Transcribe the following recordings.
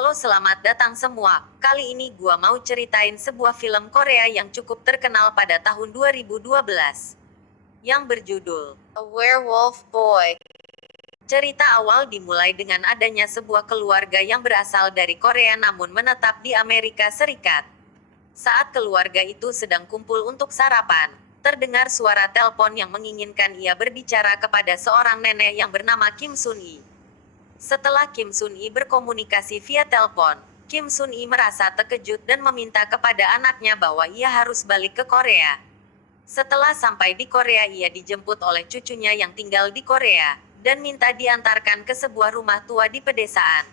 Halo, selamat datang semua. Kali ini gua mau ceritain sebuah film Korea yang cukup terkenal pada tahun 2012 yang berjudul A Werewolf Boy. Cerita awal dimulai dengan adanya sebuah keluarga yang berasal dari Korea namun menetap di Amerika Serikat. Saat keluarga itu sedang kumpul untuk sarapan, terdengar suara telepon yang menginginkan ia berbicara kepada seorang nenek yang bernama Kim Sun-i. Setelah Kim Sun-i berkomunikasi via telepon, Kim Sun-i merasa terkejut dan meminta kepada anaknya bahwa ia harus balik ke Korea. Setelah sampai di Korea, ia dijemput oleh cucunya yang tinggal di Korea, dan minta diantarkan ke sebuah rumah tua di pedesaan.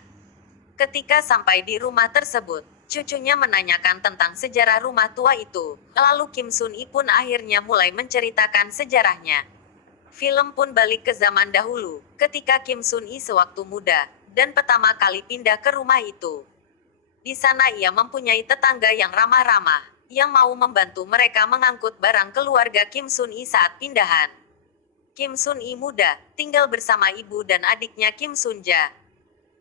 Ketika sampai di rumah tersebut, cucunya menanyakan tentang sejarah rumah tua itu, lalu Kim Sun-i pun akhirnya mulai menceritakan sejarahnya. Film pun balik ke zaman dahulu, ketika Kim Sun-i sewaktu muda, dan pertama kali pindah ke rumah itu. Di sana ia mempunyai tetangga yang ramah-ramah, yang mau membantu mereka mengangkut barang keluarga Kim Sun-i saat pindahan. Kim Sun-i muda, tinggal bersama ibu dan adiknya Kim Sun-ja.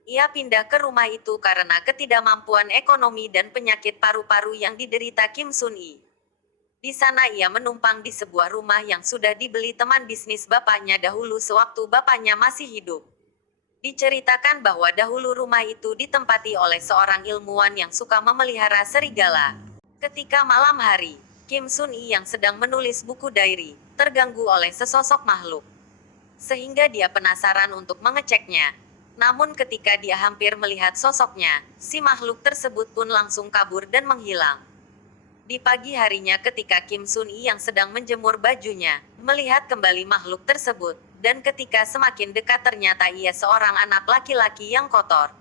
Ia pindah ke rumah itu karena ketidakmampuan ekonomi dan penyakit paru-paru yang diderita Kim Sun-i. Di sana ia menumpang di sebuah rumah yang sudah dibeli teman bisnis bapaknya dahulu sewaktu bapaknya masih hidup. Diceritakan bahwa dahulu rumah itu ditempati oleh seorang ilmuwan yang suka memelihara serigala. Ketika malam hari, Kim Sun-i yang sedang menulis buku diary, terganggu oleh sesosok makhluk. Sehingga dia penasaran untuk mengeceknya. Namun ketika dia hampir melihat sosoknya, si makhluk tersebut pun langsung kabur dan menghilang. Di pagi harinya ketika Kim Sun-i yang sedang menjemur bajunya, melihat kembali makhluk tersebut, dan ketika semakin dekat ternyata ia seorang anak laki-laki yang kotor.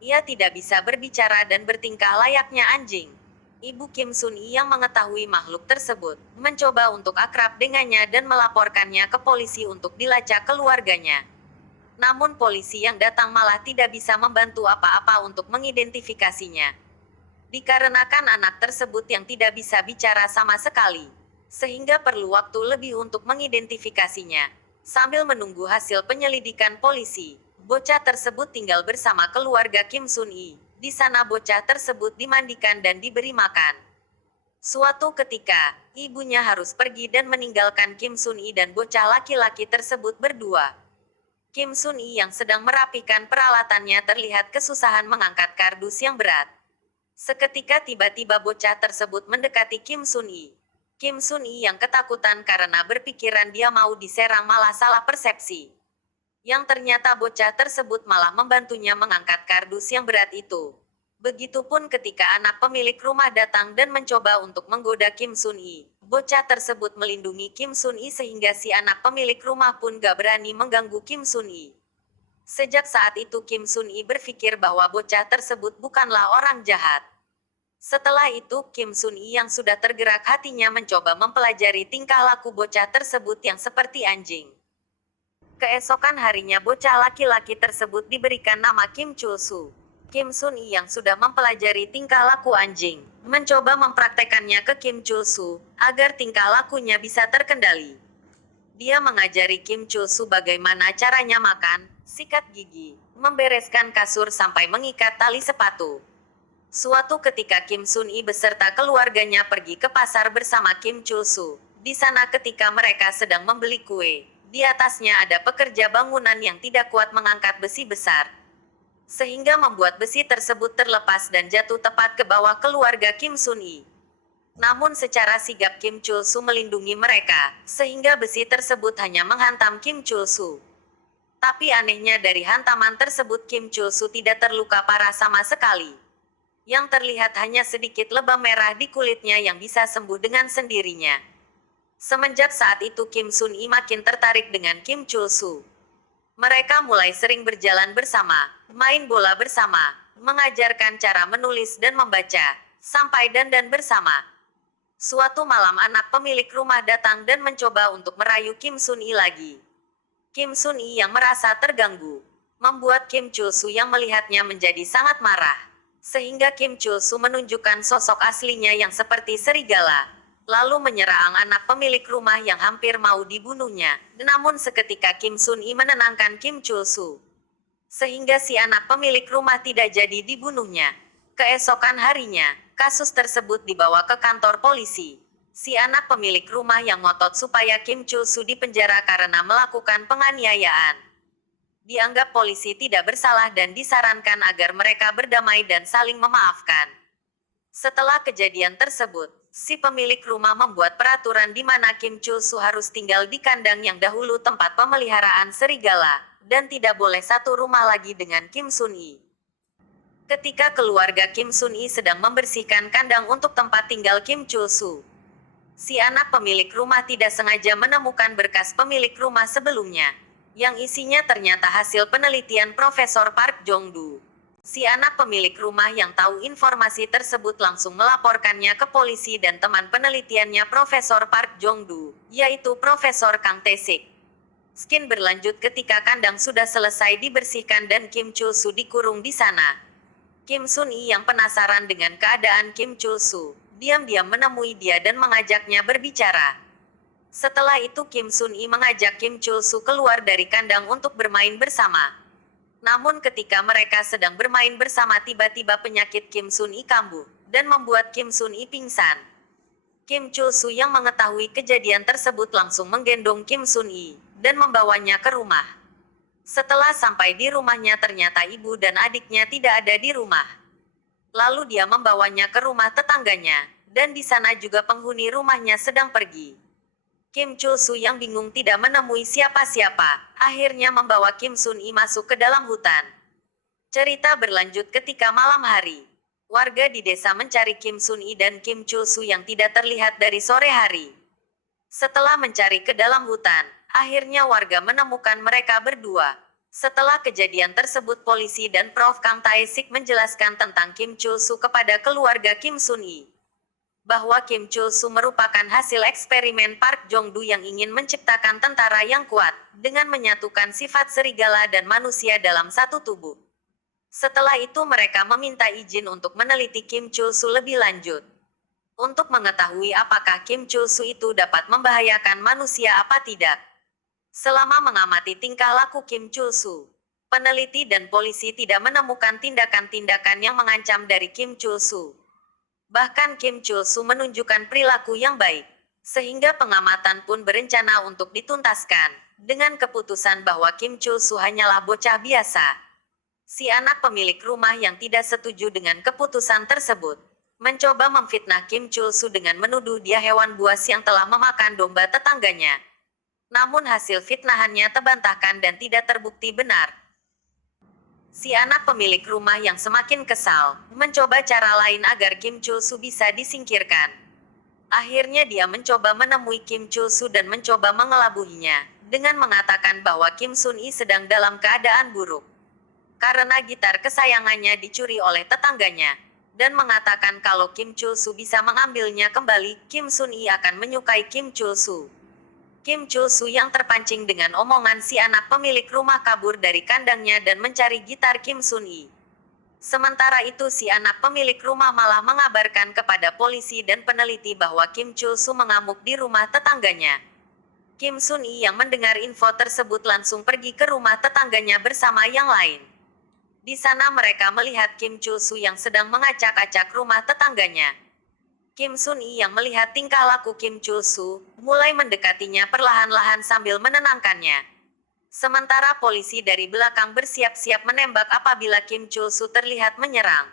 Ia tidak bisa berbicara dan bertingkah layaknya anjing. Ibu Kim Sun-i yang mengetahui makhluk tersebut, mencoba untuk akrab dengannya dan melaporkannya ke polisi untuk dilacak keluarganya. Namun polisi yang datang malah tidak bisa membantu apa-apa untuk mengidentifikasinya. Dikarenakan anak tersebut yang tidak bisa bicara sama sekali, sehingga perlu waktu lebih untuk mengidentifikasinya. Sambil menunggu hasil penyelidikan polisi, bocah tersebut tinggal bersama keluarga Kim Sun-i. Di sana bocah tersebut dimandikan dan diberi makan. Suatu ketika, ibunya harus pergi dan meninggalkan Kim Sun-i dan bocah laki-laki tersebut berdua. Kim Sun-i yang sedang merapikan peralatannya terlihat kesusahan mengangkat kardus yang berat. Seketika tiba-tiba bocah tersebut mendekati Kim Sun-i. Kim Sun-i yang ketakutan karena berpikiran dia mau diserang malah salah persepsi. Yang ternyata bocah tersebut malah membantunya mengangkat kardus yang berat itu. Begitupun ketika anak pemilik rumah datang dan mencoba untuk menggoda Kim Sun-i. Bocah tersebut melindungi Kim Sun-i sehingga si anak pemilik rumah pun gak berani mengganggu Kim Sun-i. Sejak saat itu Kim Sun-i berpikir bahwa bocah tersebut bukanlah orang jahat. Setelah itu Kim Sun-i yang sudah tergerak hatinya mencoba mempelajari tingkah laku bocah tersebut yang seperti anjing. Keesokan harinya bocah laki-laki tersebut diberikan nama Kim Chul-soo. Kim Sun-i yang sudah mempelajari tingkah laku anjing, mencoba mempraktekannya ke Kim Chul-soo, agar tingkah lakunya bisa terkendali. Dia mengajari Kim Chul-soo bagaimana caranya makan, sikat gigi, membereskan kasur sampai mengikat tali sepatu. Suatu ketika Kim Sun-i beserta keluarganya pergi ke pasar bersama Kim Chul-soo. Di sana ketika mereka sedang membeli kue, di atasnya ada pekerja bangunan yang tidak kuat mengangkat besi besar. Sehingga membuat besi tersebut terlepas dan jatuh tepat ke bawah keluarga Kim Sun-i. Namun secara sigap Kim Chul-soo melindungi mereka, sehingga besi tersebut hanya menghantam Kim Chul-soo. Tapi anehnya dari hantaman tersebut Kim Chul-soo tidak terluka parah sama sekali. Yang terlihat hanya sedikit lebam merah di kulitnya yang bisa sembuh dengan sendirinya. Semenjak saat itu Kim Sun-i makin tertarik dengan Kim Chul-soo. Mereka mulai sering berjalan bersama, main bola bersama, mengajarkan cara menulis dan membaca, sampai dandan bersama. Suatu malam anak pemilik rumah datang dan mencoba untuk merayu Kim Sun-i lagi. Kim Sun-i yang merasa terganggu, membuat Kim Chul-soo yang melihatnya menjadi sangat marah. Sehingga Kim Chul-soo menunjukkan sosok aslinya yang seperti serigala, lalu menyerang anak pemilik rumah yang hampir mau dibunuhnya. Namun seketika Kim Sun-i menenangkan Kim Chul-soo. sehingga si anak pemilik rumah tidak jadi dibunuhnya. Keesokan harinya, kasus tersebut dibawa ke kantor polisi. Si anak pemilik rumah yang ngotot supaya Kim Chul-soo dipenjara karena melakukan penganiayaan. Dianggap polisi tidak bersalah dan disarankan agar mereka berdamai dan saling memaafkan. Setelah kejadian tersebut, si pemilik rumah membuat peraturan di mana Kim Chul-soo harus tinggal di kandang yang dahulu tempat pemeliharaan serigala, dan tidak boleh satu rumah lagi dengan Kim Sun-i. Ketika keluarga Kim Sun-i sedang membersihkan kandang untuk tempat tinggal Kim Chul-soo, si anak pemilik rumah tidak sengaja menemukan berkas pemilik rumah sebelumnya, yang isinya ternyata hasil penelitian Profesor Park Jong-du. Si anak pemilik rumah yang tahu informasi tersebut langsung melaporkannya ke polisi dan teman penelitiannya Profesor Park Jong-du, yaitu Profesor Kang Tae-sik. Skin berlanjut ketika kandang sudah selesai dibersihkan dan Kim Chul-soo dikurung di sana. Kim Sun-i yang penasaran dengan keadaan Kim Chul-soo, diam-diam menemui dia dan mengajaknya berbicara. Setelah itu Kim Sun-i mengajak Kim Chul-soo keluar dari kandang untuk bermain bersama. Namun ketika mereka sedang bermain bersama tiba-tiba penyakit Kim Sun-i kambuh, dan membuat Kim Sun-i pingsan. Kim Chul-soo yang mengetahui kejadian tersebut langsung menggendong Kim Sun-i, dan membawanya ke rumah. Setelah sampai di rumahnya ternyata ibu dan adiknya tidak ada di rumah. Lalu dia membawanya ke rumah tetangganya, dan di sana juga penghuni rumahnya sedang pergi. Kim Chul-soo yang bingung tidak menemui siapa-siapa, akhirnya membawa Kim Sun-i masuk ke dalam hutan. Cerita berlanjut ketika malam hari. Warga di desa mencari Kim Sun-i dan Kim Chul-soo yang tidak terlihat dari sore hari. Setelah mencari ke dalam hutan, akhirnya warga menemukan mereka berdua. Setelah kejadian tersebut polisi dan Prof. Kang Tae-sik menjelaskan tentang Kim Chul-soo kepada keluarga Kim Sun-i. Bahwa Kim Chul-soo merupakan hasil eksperimen Park Jong-du yang ingin menciptakan tentara yang kuat, dengan menyatukan sifat serigala dan manusia dalam satu tubuh. Setelah itu mereka meminta izin untuk meneliti Kim Chul-soo lebih lanjut. Untuk mengetahui apakah Kim Chul-soo itu dapat membahayakan manusia apa tidak. Selama mengamati tingkah laku Kim Chul-soo, peneliti dan polisi tidak menemukan tindakan-tindakan yang mengancam dari Kim Chul-soo. Bahkan Kim Chul-soo menunjukkan perilaku yang baik, sehingga pengamatan pun berencana untuk dituntaskan, dengan keputusan bahwa Kim Chul-soo hanyalah bocah biasa. Si anak pemilik rumah yang tidak setuju dengan keputusan tersebut, mencoba memfitnah Kim Chul-soo dengan menuduh dia hewan buas yang telah memakan domba tetangganya. Namun hasil fitnahannya terbantahkan dan tidak terbukti benar. Si anak pemilik rumah yang semakin kesal, mencoba cara lain agar Kim Chul-soo bisa disingkirkan. Akhirnya dia mencoba menemui Kim Chul-soo dan mencoba mengelabuhinya, dengan mengatakan bahwa Kim Sun-i sedang dalam keadaan buruk. Karena gitar kesayangannya dicuri oleh tetangganya, dan mengatakan kalau Kim Chul-soo bisa mengambilnya kembali, Kim Sun-i akan menyukai Kim Chul-soo. Kim Chul-soo yang terpancing dengan omongan si anak pemilik rumah kabur dari kandangnya dan mencari gitar Kim Sun-i. Sementara itu si anak pemilik rumah malah mengabarkan kepada polisi dan peneliti bahwa Kim Chul-soo mengamuk di rumah tetangganya. Kim Sun-i yang mendengar info tersebut langsung pergi ke rumah tetangganya bersama yang lain. Di sana mereka melihat Kim Chul-soo yang sedang mengacak-acak rumah tetangganya. Kim Sun-i yang melihat tingkah laku Kim Chul-soo, mulai mendekatinya perlahan-lahan sambil menenangkannya. Sementara polisi dari belakang bersiap-siap menembak apabila Kim Chul-soo terlihat menyerang.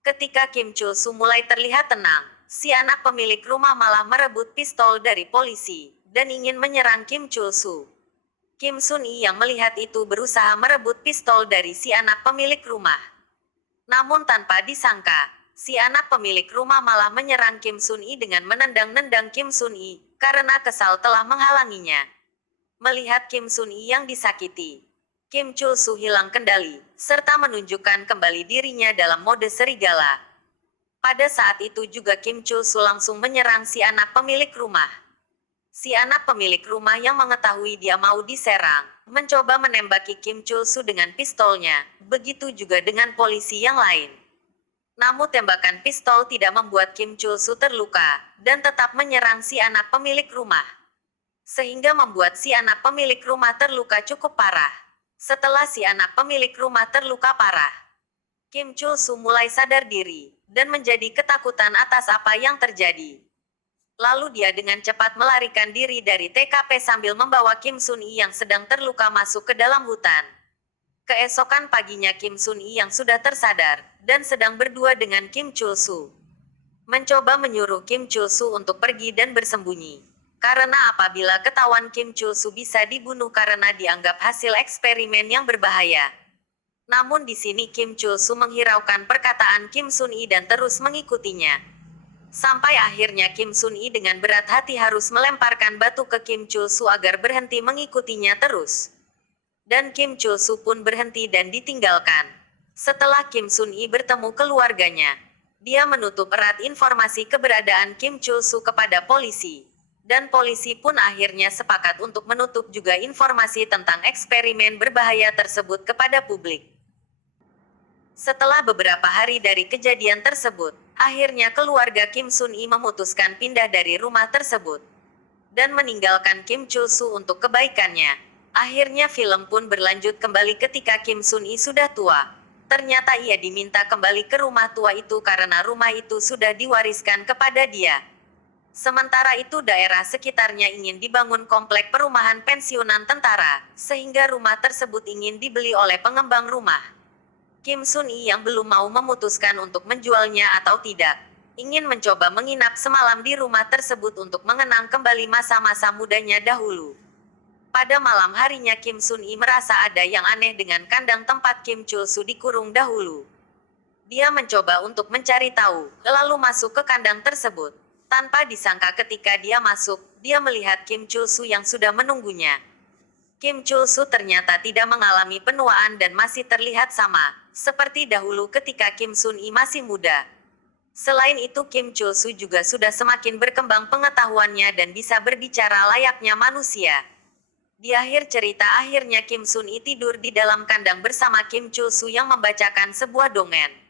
Ketika Kim Chul-soo mulai terlihat tenang, si anak pemilik rumah malah merebut pistol dari polisi, dan ingin menyerang Kim Chul-soo. Kim Sun-i yang melihat itu berusaha merebut pistol dari si anak pemilik rumah. Namun tanpa disangka, si anak pemilik rumah malah menyerang Kim Sun-i dengan menendang-nendang Kim Sun-i, karena kesal telah menghalanginya. Melihat Kim Sun-i yang disakiti, Kim Chul-soo hilang kendali, serta menunjukkan kembali dirinya dalam mode serigala. Pada saat itu juga Kim Chul-soo langsung menyerang si anak pemilik rumah. Si anak pemilik rumah yang mengetahui dia mau diserang, mencoba menembaki Kim Chul-soo dengan pistolnya, begitu juga dengan polisi yang lain. Namun tembakan pistol tidak membuat Kim Chul-soo terluka, dan tetap menyerang si anak pemilik rumah. Sehingga membuat si anak pemilik rumah terluka cukup parah. Setelah si anak pemilik rumah terluka parah, Kim Chul-soo mulai sadar diri dan menjadi ketakutan atas apa yang terjadi. Lalu dia dengan cepat melarikan diri dari TKP sambil membawa Kim Sun-i yang sedang terluka masuk ke dalam hutan. Keesokan paginya Kim Sun-i yang sudah tersadar dan sedang berdua dengan Kim Chul-soo mencoba menyuruh Kim Chul-soo untuk pergi dan bersembunyi. Karena apabila ketahuan Kim Chul-soo bisa dibunuh karena dianggap hasil eksperimen yang berbahaya. Namun di sini Kim Chul-soo menghiraukan perkataan Kim Sun-i dan terus mengikutinya. Sampai akhirnya Kim Sun-i dengan berat hati harus melemparkan batu ke Kim Chul-soo agar berhenti mengikutinya terus. Dan Kim Chul-soo pun berhenti dan ditinggalkan. Setelah Kim Sun-i bertemu keluarganya, dia menutup erat informasi keberadaan Kim Chul-soo kepada polisi. Dan polisi pun akhirnya sepakat untuk menutup juga informasi tentang eksperimen berbahaya tersebut kepada publik. Setelah beberapa hari dari kejadian tersebut, akhirnya keluarga Kim Sun-i memutuskan pindah dari rumah tersebut dan meninggalkan Kim Chul-soo untuk kebaikannya. Akhirnya film pun berlanjut kembali ketika Kim Sun-i sudah tua. Ternyata ia diminta kembali ke rumah tua itu karena rumah itu sudah diwariskan kepada dia. Sementara itu daerah sekitarnya ingin dibangun komplek perumahan pensiunan tentara, sehingga rumah tersebut ingin dibeli oleh pengembang rumah. Kim Sun-i yang belum mau memutuskan untuk menjualnya atau tidak, ingin mencoba menginap semalam di rumah tersebut untuk mengenang kembali masa-masa mudanya dahulu. Pada malam harinya Kim Sun-i merasa ada yang aneh dengan kandang tempat Kim Chul-soo dikurung dahulu. Dia mencoba untuk mencari tahu, lalu masuk ke kandang tersebut. Tanpa disangka ketika dia masuk, dia melihat Kim Chul-soo yang sudah menunggunya. Kim Chul-soo ternyata tidak mengalami penuaan dan masih terlihat sama, seperti dahulu ketika Kim Sun-i masih muda. Selain itu Kim Chul-soo juga sudah semakin berkembang pengetahuannya dan bisa berbicara layaknya manusia. Di akhir cerita akhirnya Kim Sun-i tidur di dalam kandang bersama Kim Chul-soo yang membacakan sebuah dongeng.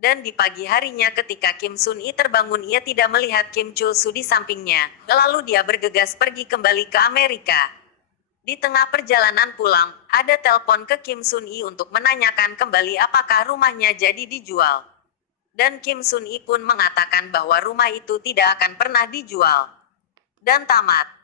Dan di pagi harinya ketika Kim Sun-i terbangun ia tidak melihat Kim Chul-soo di sampingnya, lalu dia bergegas pergi kembali ke Amerika. Di tengah perjalanan pulang, ada telepon ke Kim Sun-i untuk menanyakan kembali apakah rumahnya jadi dijual. Dan Kim Sun-i pun mengatakan bahwa rumah itu tidak akan pernah dijual. Dan tamat.